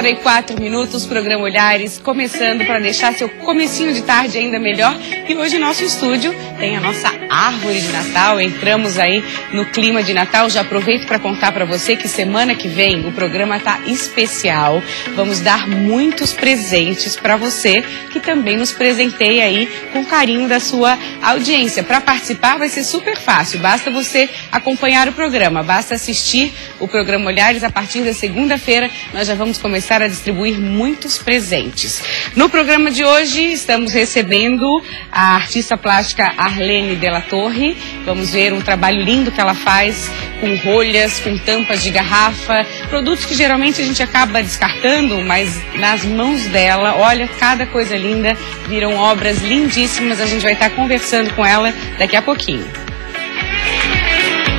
8h04, programa Olhares, começando para deixar seu comecinho de tarde ainda melhor. E hoje nosso estúdio tem a nossa árvore de Natal, entramos aí no clima de Natal. Já aproveito para contar para você que semana que vem o programa tá especial. Vamos dar muitos presentes para você, que também nos presenteia aí com carinho da sua audiência. Para participar vai ser super fácil, basta você acompanhar o programa, basta assistir o programa Olhares. A partir da segunda-feira nós já vamos começar a distribuir muitos presentes. No programa de hoje estamos recebendo a artista plástica Arlene Della Torre. Vamos ver um trabalho lindo que ela faz com rolhas, com tampas de garrafa, produtos que geralmente a gente acaba descartando, mas nas mãos dela, olha, cada coisa linda, viram obras lindíssimas. A gente vai estar conversando com ela daqui a pouquinho.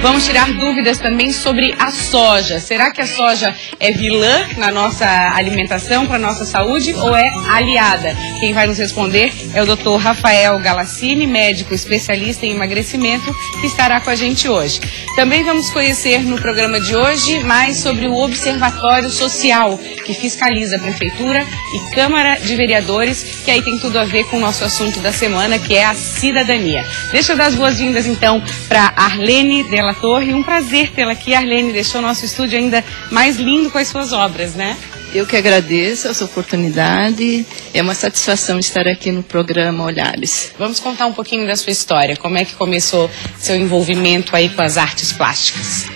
Vamos tirar dúvidas também sobre a soja. Será que a soja é vilã na nossa alimentação, para a nossa saúde, ou é aliada? Quem vai nos responder é o Dr. Rafael Galassini, médico especialista em emagrecimento, que estará com a gente hoje. Também vamos conhecer no programa de hoje mais sobre o Observatório Social, que fiscaliza a Prefeitura e Câmara de Vereadores, que aí tem tudo a ver com o nosso assunto da semana, que é a cidadania. Deixa eu dar as boas-vindas então para Arlene Della Torre. Um prazer tê-la aqui. Arlene deixou o nosso estúdio ainda mais lindo com as suas obras, né? Eu que agradeço essa oportunidade. É uma satisfação estar aqui no programa Olhares. Vamos contar um pouquinho da sua história. Como é que começou seu envolvimento aí com as artes plásticas?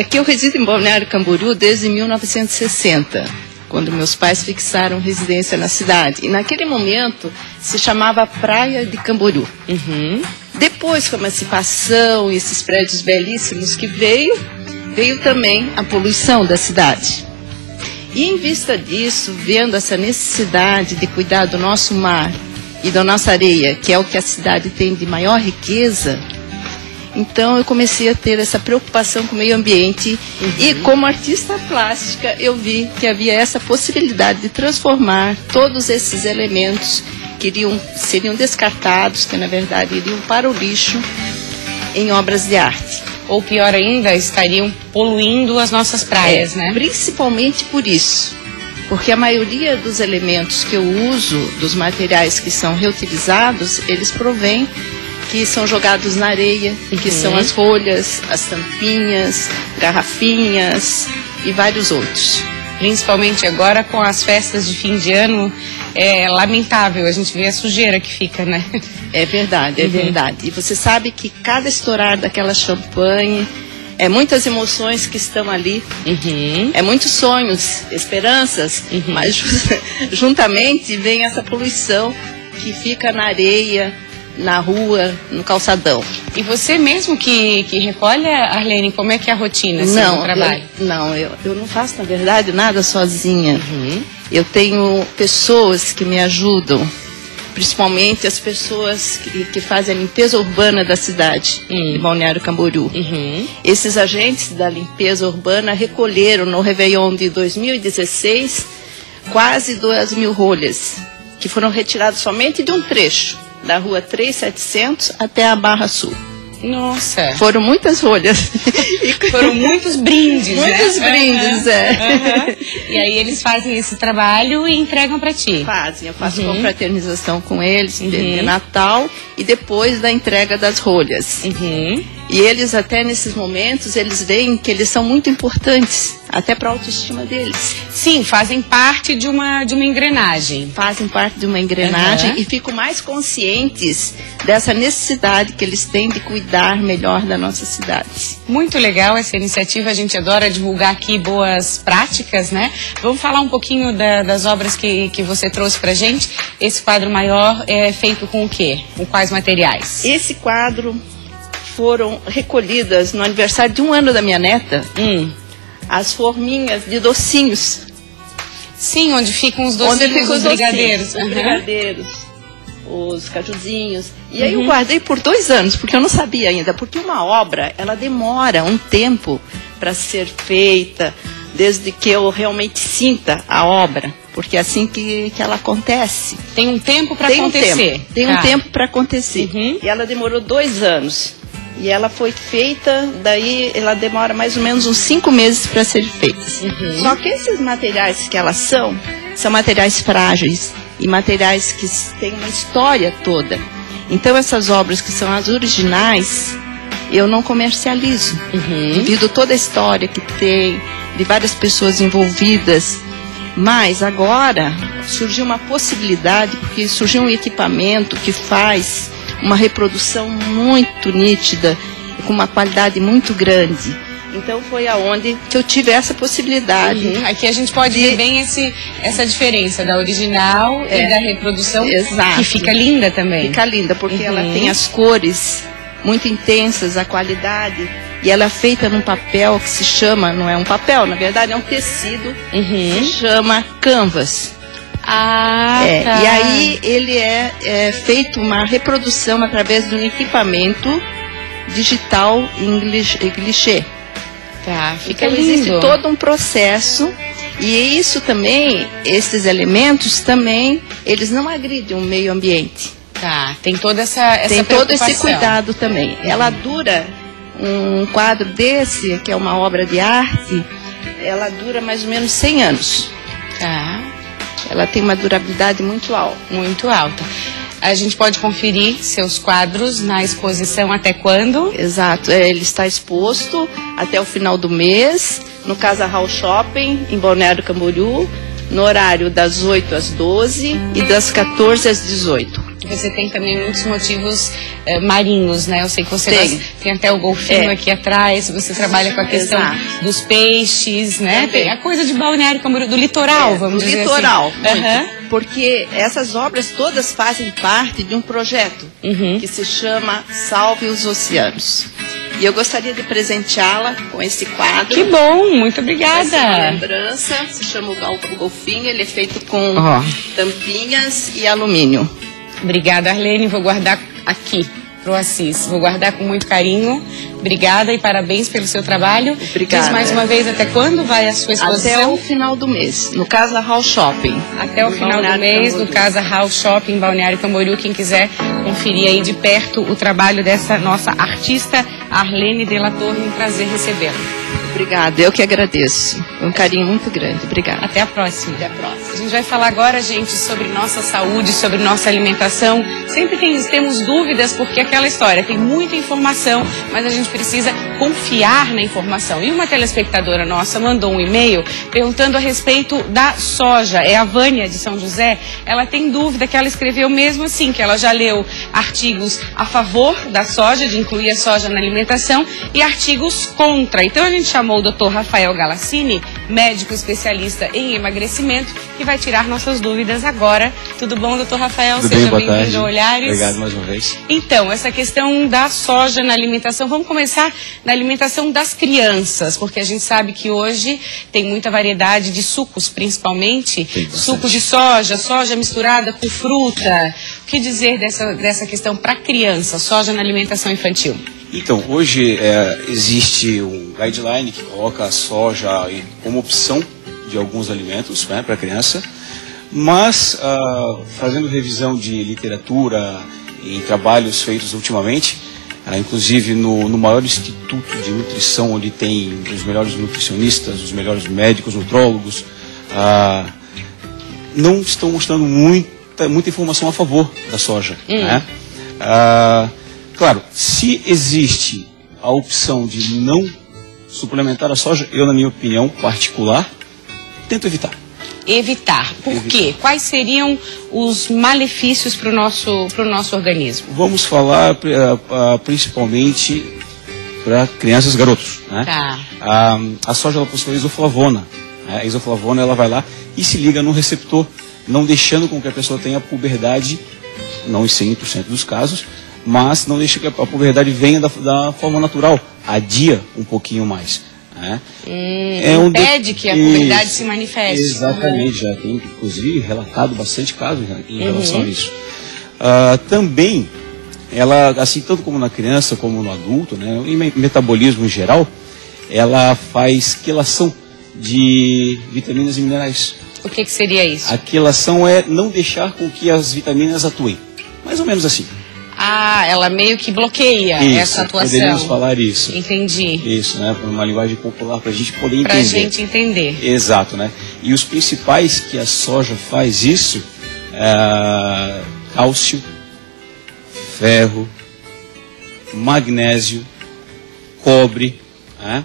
Aqui eu resido em Balneário Camboriú desde 1960, quando meus pais fixaram residência na cidade. E naquele momento se chamava Praia de Camboriú. Depois, com a emancipação e esses prédios belíssimos que veio também a poluição da cidade. E em vista disso, vendo essa necessidade de cuidar do nosso mar e da nossa areia, que é o que a cidade tem de maior riqueza, então eu comecei a ter essa preocupação com o meio ambiente. E como artista plástica eu vi que havia essa possibilidade de transformar todos esses elementos que seriam descartados, que na verdade iriam para o lixo, em obras de arte. Ou pior ainda, estariam poluindo as nossas praias, né? Principalmente por isso. Porque a maioria dos elementos que eu uso, dos materiais que são reutilizados, eles provêm que são jogados na areia, que são as rolhas, as tampinhas, garrafinhas e vários outros. Principalmente agora com as festas de fim de ano, é lamentável, a gente vê a sujeira que fica, né? É verdade, é verdade. E você sabe que cada estourar daquela champanhe, é muitas emoções que estão ali, é muitos sonhos, esperanças, mas juntamente vem essa poluição que fica na areia, na rua, no calçadão. E você mesmo que recolhe, Arlene, como é que é a rotina assim, do trabalho? Eu não faço, na verdade, nada sozinha. Eu tenho pessoas que me ajudam, principalmente as pessoas que fazem a limpeza urbana da cidade, de Balneário Camboriú. Esses agentes da limpeza urbana recolheram no Réveillon de 2016 quase 2.000 rolhas, que foram retiradas somente de um trecho, da rua 3700 até a Barra Sul. Nossa! Foram muitas rolhas. Foram muitos brindes, né? Muitos brindes, E aí eles fazem esse trabalho e entregam para ti? Fazem, eu faço confraternização com eles, de Natal, e depois da entrega das rolhas. E eles até nesses momentos, eles veem que eles são muito importantes, até para a autoestima deles. Sim, fazem parte de uma engrenagem. Fazem parte de uma engrenagem e ficam mais conscientes dessa necessidade que eles têm de cuidar melhor da nossa cidade. Muito legal essa iniciativa, a gente adora divulgar aqui boas práticas, né? Vamos falar um pouquinho das obras que você trouxe pra gente. Esse quadro maior é feito com o quê? Com quais materiais? Esse quadro foram recolhidas no aniversário de 1 ano da minha neta, as forminhas de docinhos. Sim, onde ficam os docinhos, os brigadeiros. Os brigadeiros, os cajuzinhos. E aí eu guardei por 2 anos, porque eu não sabia ainda. Porque uma obra, ela demora um tempo para ser feita, desde que eu realmente sinta a obra. Porque é assim que ela acontece. Tem um tempo para acontecer. Tem um tempo para acontecer. E ela demorou 2 anos. E ela foi feita, daí ela demora mais ou menos uns 5 meses para ser feita. Só que esses materiais que elas são materiais frágeis e materiais que têm uma história toda. Então essas obras que são as originais, eu não comercializo. Devido a toda a história que tem, de várias pessoas envolvidas. Mas agora surgiu uma possibilidade, porque surgiu um equipamento que faz uma reprodução muito nítida, com uma qualidade muito grande. Então foi aonde que eu tive essa possibilidade. Aqui a gente pode ver bem essa diferença da original e da reprodução. Exato. Que fica linda também. Fica linda, porque ela tem as cores muito intensas, a qualidade. E ela é feita num papel que se chama, não é um papel, na verdade é um tecido, se chama canvas. Tá. E aí ele é feito uma reprodução através de um equipamento digital em clichê. Tá, fica então, lindo. Existe todo um processo e isso também, esses elementos também, eles não agridem o meio ambiente. Tá, tem toda essa tem todo esse cuidado também. Ela dura, um quadro desse, que é uma obra de arte, ela dura mais ou menos 100 anos. Tá. Ela tem uma durabilidade muito alta. Muito alta. A gente pode conferir seus quadros na exposição até quando? Exato, ele está exposto até o final do mês, no Casa Hall Shopping, em Balneário Camboriú, no horário das 8 às 12 e das 14 às 18. Você tem também muitos motivos marinhos, né? Eu sei que você tem até o golfinho aqui atrás, você trabalha com a questão dos peixes, né? Tem a coisa de Balneário Camboriú, do litoral, vamos dizer assim. Do litoral, porque essas obras todas fazem parte de um projeto que se chama Salve os Oceanos. E eu gostaria de presenteá-la com esse quadro. Que bom, muito obrigada. Essa é uma lembrança, se chama o golfinho, ele é feito com tampinhas e alumínio. Obrigada, Arlene. Vou guardar aqui pro Assis. Vou guardar com muito carinho. Obrigada e parabéns pelo seu trabalho. Obrigada. Diz mais uma vez até quando vai a sua exposição? Até o final do mês, no Casa Hall Shopping. Até o final do mês, no Casa Hall Shopping, Balneário Camboriú. Quem quiser conferir aí de perto o trabalho dessa nossa artista, Arlene de la Torre, um prazer recebê-la. Obrigada, eu que agradeço. Um carinho muito grande. Obrigada. Até a próxima. Até a próxima. A gente vai falar agora, gente, sobre nossa saúde, sobre nossa alimentação. Sempre temos dúvidas, porque aquela história tem muita informação, mas a gente precisa confiar na informação. E uma telespectadora nossa mandou um e-mail perguntando a respeito da soja. É a Vânia de São José. Ela tem dúvida, que ela escreveu mesmo assim, que ela já leu artigos a favor da soja, de incluir a soja na alimentação, e artigos contra. Então a gente chamou o Dr. Rafael Galassini, médico especialista em emagrecimento, que vai tirar nossas dúvidas agora. Tudo bom, Dr. Rafael? Tudo Seja bem, bem-vindo ao Olhares. Obrigado mais uma vez. Então, essa questão da soja na alimentação, vamos começar na alimentação das crianças, porque a gente sabe que hoje tem muita variedade de sucos, principalmente sucos de soja, soja misturada com fruta. O que dizer dessa questão para criança, soja na alimentação infantil? Então, hoje existe um guideline que coloca a soja como opção de alguns alimentos, né, para a criança, mas fazendo revisão de literatura em trabalhos feitos ultimamente, inclusive no maior instituto de nutrição, onde tem os melhores nutricionistas, os melhores médicos, nutrólogos, não estão mostrando muita informação a favor da soja. Né? Claro, se existe a opção de não suplementar a soja, eu, na minha opinião particular, tento evitar. Evitar. Por quê? Quais seriam os malefícios para o nosso organismo? Vamos falar principalmente para crianças e garotos. Né? Tá. A soja ela possui isoflavona. A isoflavona ela vai lá e se liga no receptor, não deixando com que a pessoa tenha puberdade, não em 100% dos casos, mas não deixa que a puberdade venha da forma natural, adia um pouquinho mais. Né? Impede que a puberdade se manifeste. Exatamente, já tem inclusive relatado bastante casos em relação a isso. Também, ela, assim, tanto como na criança como no adulto, né, em metabolismo em geral, ela faz quelação de vitaminas e minerais. O que seria isso? A quelação é não deixar com que as vitaminas atuem. Mais ou menos assim. Ah, ela meio que bloqueia essa atuação. Poderíamos falar isso. Entendi. Isso, né? Por uma linguagem popular, para a gente poder entender. Para a gente entender. Exato, né? E os principais que a soja faz isso é cálcio, ferro, magnésio, cobre, né?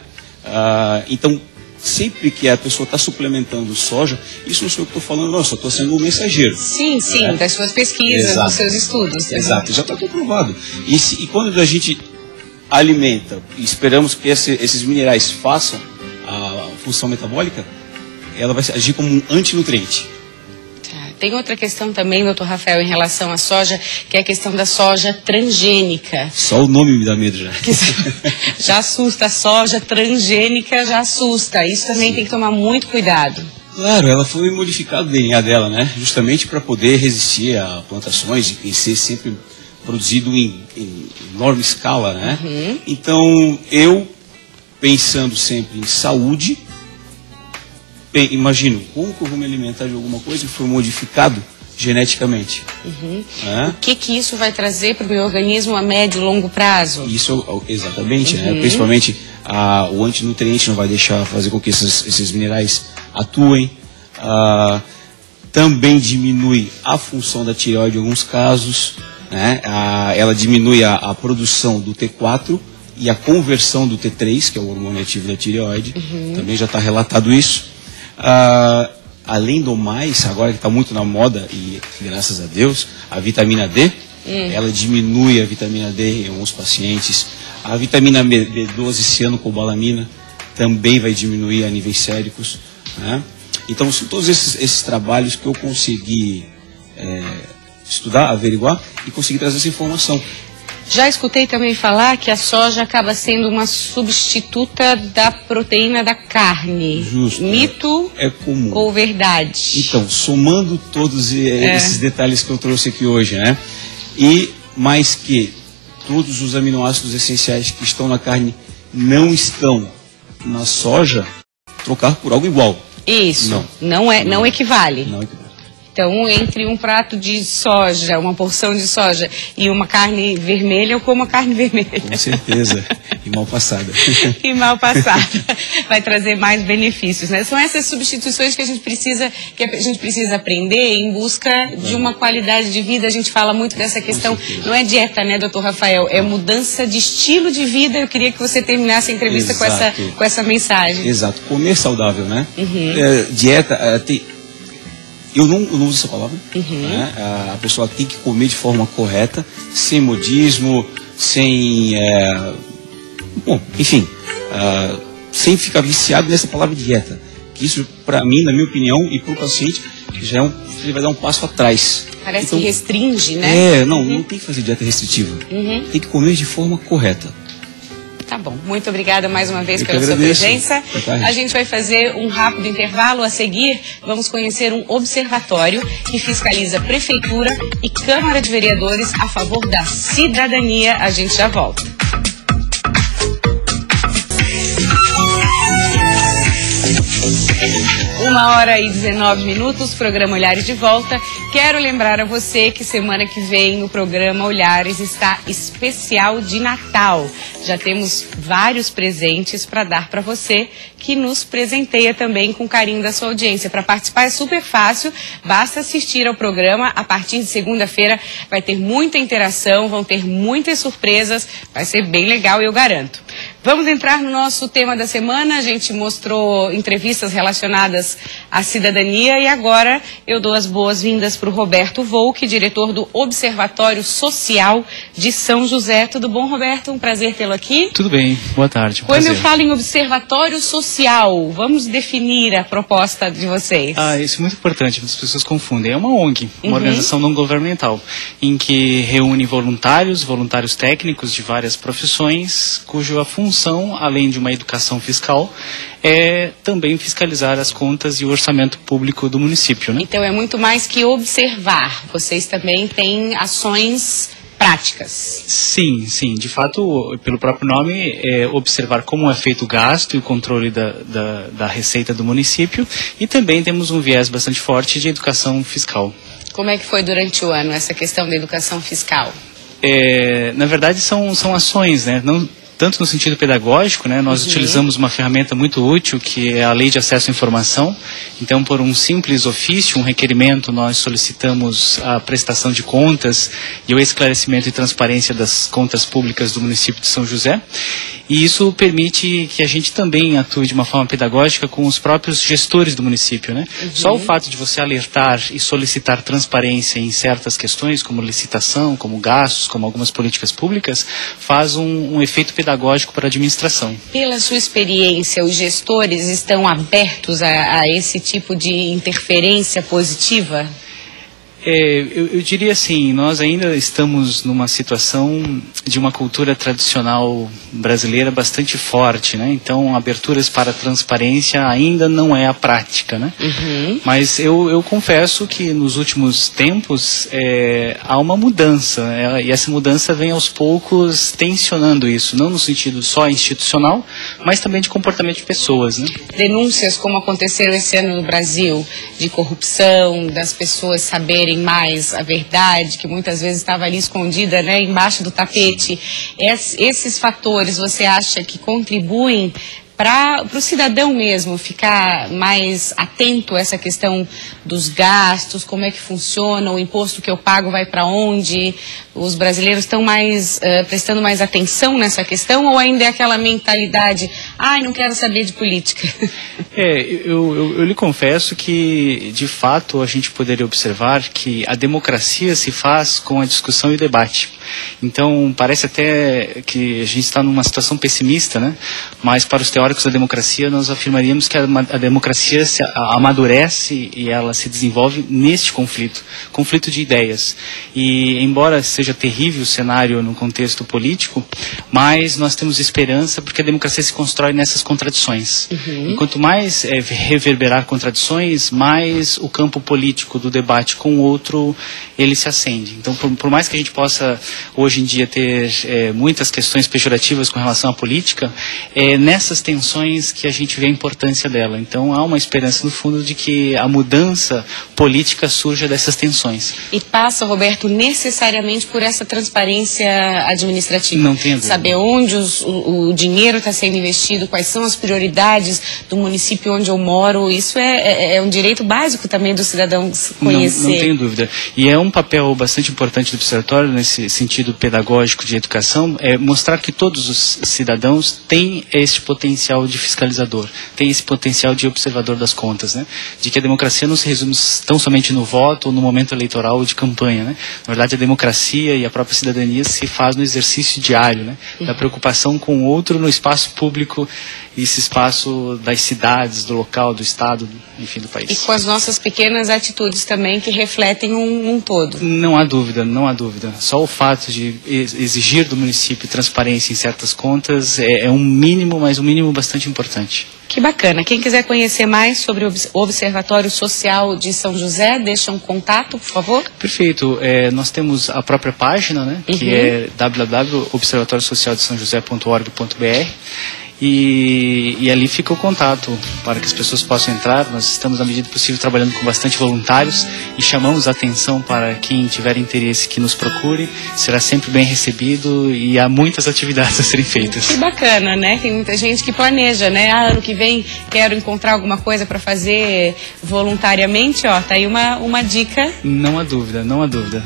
Então, sempre que a pessoa está suplementando soja, isso não sou eu que estou falando, não, eu só estou sendo um mensageiro. Sim, sim, das suas pesquisas, dos seus estudos. Exato, já está comprovado. E quando a gente alimenta e esperamos que esses minerais façam a função metabólica, ela vai agir como um antinutriente. Tem outra questão também, doutor Rafael, em relação à soja, que é a questão da soja transgênica. Só o nome me dá medo já. Já assusta, a soja transgênica já assusta. Isso também tem que tomar muito cuidado. Claro, ela foi modificado o DNA dela, né? Justamente para poder resistir a plantações e ser sempre produzido em enorme escala, né? Uhum. Então, eu, pensando sempre em saúde, imagino, como que eu vou me alimentar de alguma coisa que foi modificado geneticamente? Uhum. O que isso vai trazer para o meu organismo a médio e longo prazo? Isso, exatamente, né? Principalmente o antinutriente não vai deixar fazer com que esses minerais atuem. Também diminui a função da tireoide em alguns casos, né? Ela diminui a produção do T4 e a conversão do T3, que é o hormônio ativo da tireoide. Também já está relatado isso. Além do mais, agora que está muito na moda, e graças a Deus, a vitamina D, ela diminui a vitamina D em alguns pacientes. A vitamina B12, cianocobalamina, também vai diminuir a níveis séricos, né? Então, são todos esses trabalhos que eu consegui estudar, averiguar e conseguir trazer essa informação. Já escutei também falar que a soja acaba sendo uma substituta da proteína da carne. Justo. Mito comum. Ou verdade? Então, somando todos esses detalhes que eu trouxe aqui hoje, né? E mais que todos os aminoácidos essenciais que estão na carne não estão na soja, trocar por algo igual. Isso. Não equivale. Não equivale. Então, entre um prato de soja, uma porção de soja e uma carne vermelha, eu como a carne vermelha. Com certeza. E mal passada. E mal passada. Vai trazer mais benefícios, né? São essas substituições que a gente precisa aprender em busca de uma qualidade de vida. A gente fala muito dessa questão, não é dieta, né, doutor Rafael? É mudança de estilo de vida. Eu queria que você terminasse a entrevista com essa mensagem. Exato. Comer saudável, né? Dieta, eu não uso essa palavra, né? A pessoa tem que comer de forma correta, sem modismo, sem, sem ficar viciado nessa palavra dieta. Que isso, para mim, na minha opinião, e para o paciente, já ele vai dar um passo atrás. Parece que restringe, né? Não tem que fazer dieta restritiva. Tem que comer de forma correta. Tá bom, muito obrigada mais uma vez pela sua presença. A gente vai fazer um rápido intervalo. A seguir, vamos conhecer um observatório que fiscaliza Prefeitura e Câmara de Vereadores a favor da cidadania. A gente já volta. 1h19, programa Olhares de volta. Quero lembrar a você que semana que vem o programa Olhares está especial de Natal. Já temos vários presentes para dar para você, que nos presenteia também com carinho da sua audiência. Para participar é super fácil, basta assistir ao programa. A partir de segunda-feira vai ter muita interação, vão ter muitas surpresas, vai ser bem legal, eu garanto. Vamos entrar no nosso tema da semana. A gente mostrou entrevistas relacionadas à cidadania e agora eu dou as boas-vindas para o Roberto Volk, diretor do Observatório Social de São José. Tudo bom, Roberto? Um prazer tê-lo aqui. Tudo bem, boa tarde. Quando eu falo em Observatório Social, vamos definir a proposta de vocês. Isso é muito importante, as pessoas confundem. É uma ONG, uma organização não governamental, em que reúne voluntários técnicos de várias profissões, cuja função, além de uma educação fiscal, é também fiscalizar as contas e o orçamento público do município, né? Então é muito mais que observar, vocês também têm ações práticas. Sim, de fato, pelo próprio nome, é observar como é feito o gasto e o controle da receita do município, e também temos um viés bastante forte de educação fiscal. Como é que foi durante o ano essa questão da educação fiscal? Na verdade, são ações, né? Não tanto no sentido pedagógico, né? Nós utilizamos uma ferramenta muito útil, que é a Lei de Acesso à Informação. Então, por um simples ofício, um requerimento, nós solicitamos a prestação de contas e o esclarecimento e transparência das contas públicas do município de São José. E isso permite que a gente também atue de uma forma pedagógica com os próprios gestores do município, né? Só o fato de você alertar e solicitar transparência em certas questões, como licitação, como gastos, como algumas políticas públicas, faz um efeito pedagógico para a administração. Pela sua experiência, os gestores estão abertos a esse tipo de interferência positiva? Eu diria assim, nós ainda estamos numa situação de uma cultura tradicional brasileira bastante forte, né? Então, aberturas para transparência ainda não é a prática, né? Mas eu confesso que nos últimos tempos há uma mudança, e essa mudança vem aos poucos tensionando isso, não no sentido só institucional, mas também de comportamento de pessoas, né? Denúncias como aconteceram esse ano no Brasil, de corrupção, das pessoas saberem mais a verdade, que muitas vezes estava ali escondida, né, embaixo do tapete. Esses fatores, você acha que contribuem para o cidadão mesmo ficar mais atento a essa questão dos gastos, como é que funciona, o imposto que eu pago vai para onde? Os brasileiros estão prestando mais atenção nessa questão, ou ainda é aquela mentalidade, não quero saber de política? Eu lhe confesso que, de fato, a gente poderia observar que a democracia se faz com a discussão e o debate. Então, parece até que a gente está numa situação pessimista, né? Mas para os teóricos da democracia, nós afirmaríamos que a democracia se amadurece e ela se desenvolve neste conflito de ideias. E, embora seja terrível o cenário no contexto político, mas nós temos esperança porque a democracia se constrói nessas contradições. E quanto mais reverberar contradições, mais o campo político do debate com o outro, ele se acende. Então, por mais que a gente possa hoje em dia ter muitas questões pejorativas com relação à política, nessas tensões que a gente vê a importância dela. Então há uma esperança no fundo de que a mudança política surja dessas tensões. E passa, Roberto, necessariamente por essa transparência administrativa. Não tenho dúvida. Saber onde o dinheiro está sendo investido, quais são as prioridades do município onde eu moro, isso é um direito básico também do cidadão conhecer. Não tenho dúvida. E é um papel bastante importante do observatório nesse sentido pedagógico de educação, mostrar que todos os cidadãos têm este potencial de fiscalizador, têm esse potencial de observador das contas, né? De que a democracia não se resume tão somente no voto ou no momento eleitoral ou de campanha, né? Na verdade, a democracia e a própria cidadania se faz no exercício diário, né? Da preocupação com o outro no espaço público, esse espaço das cidades, do local, do estado, enfim, do país. E com as nossas pequenas atitudes também que refletem um todo. Não há dúvida, não há dúvida. Só o fato de exigir do município transparência em certas contas é um mínimo, mas um mínimo bastante importante. Que bacana. Quem quiser conhecer mais sobre o Observatório Social de São José, deixa um contato, por favor. Perfeito. Nós temos a própria página, né, que é www.observatoriosocialdesãojosé.org.br. E ali fica o contato para que as pessoas possam entrar. Nós estamos, na medida do possível, trabalhando com bastante voluntários e chamamos a atenção para quem tiver interesse que nos procure. Será sempre bem recebido e há muitas atividades a serem feitas. Que bacana, né? Tem muita gente que planeja, né? Ano que vem quero encontrar alguma coisa para fazer voluntariamente, ó. Tá aí uma dica. Não há dúvida, não há dúvida.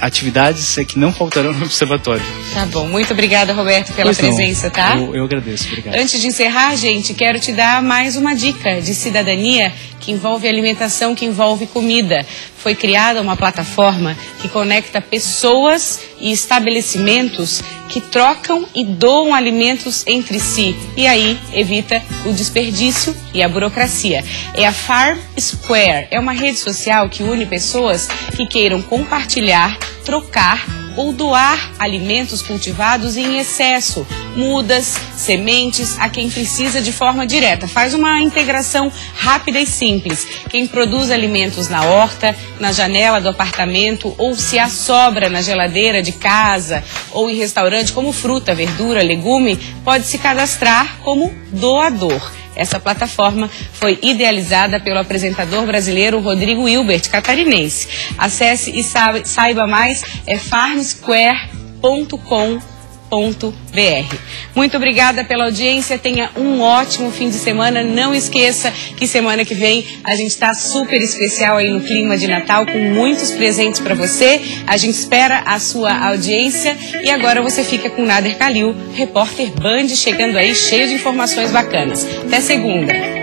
Atividades que não faltarão no observatório. Tá bom. Muito obrigada, Roberto, pela presença, tá? Eu agradeço. Obrigado. Antes de encerrar, gente, quero te dar mais uma dica de cidadania que envolve alimentação, que envolve comida. Foi criada uma plataforma que conecta pessoas e estabelecimentos que trocam e doam alimentos entre si. E aí evita o desperdício e a burocracia. É a Farm Square. É uma rede social que une pessoas que queiram compartilhar, trocar ou doar alimentos cultivados em excesso, mudas, sementes, a quem precisa de forma direta. Faz uma integração rápida e simples. Quem produz alimentos na horta, na janela do apartamento, ou se há sobra na geladeira de casa ou em restaurante, como fruta, verdura, legume, pode se cadastrar como doador. Essa plataforma foi idealizada pelo apresentador brasileiro Rodrigo Hilbert, catarinense. Acesse e saiba mais, é farmsquare.com.br. Muito obrigada pela audiência, tenha um ótimo fim de semana. Não esqueça que semana que vem a gente está super especial aí no clima de Natal, com muitos presentes para você. A gente espera a sua audiência e agora você fica com Nader Kalil, repórter Band, chegando aí cheio de informações bacanas. Até segunda.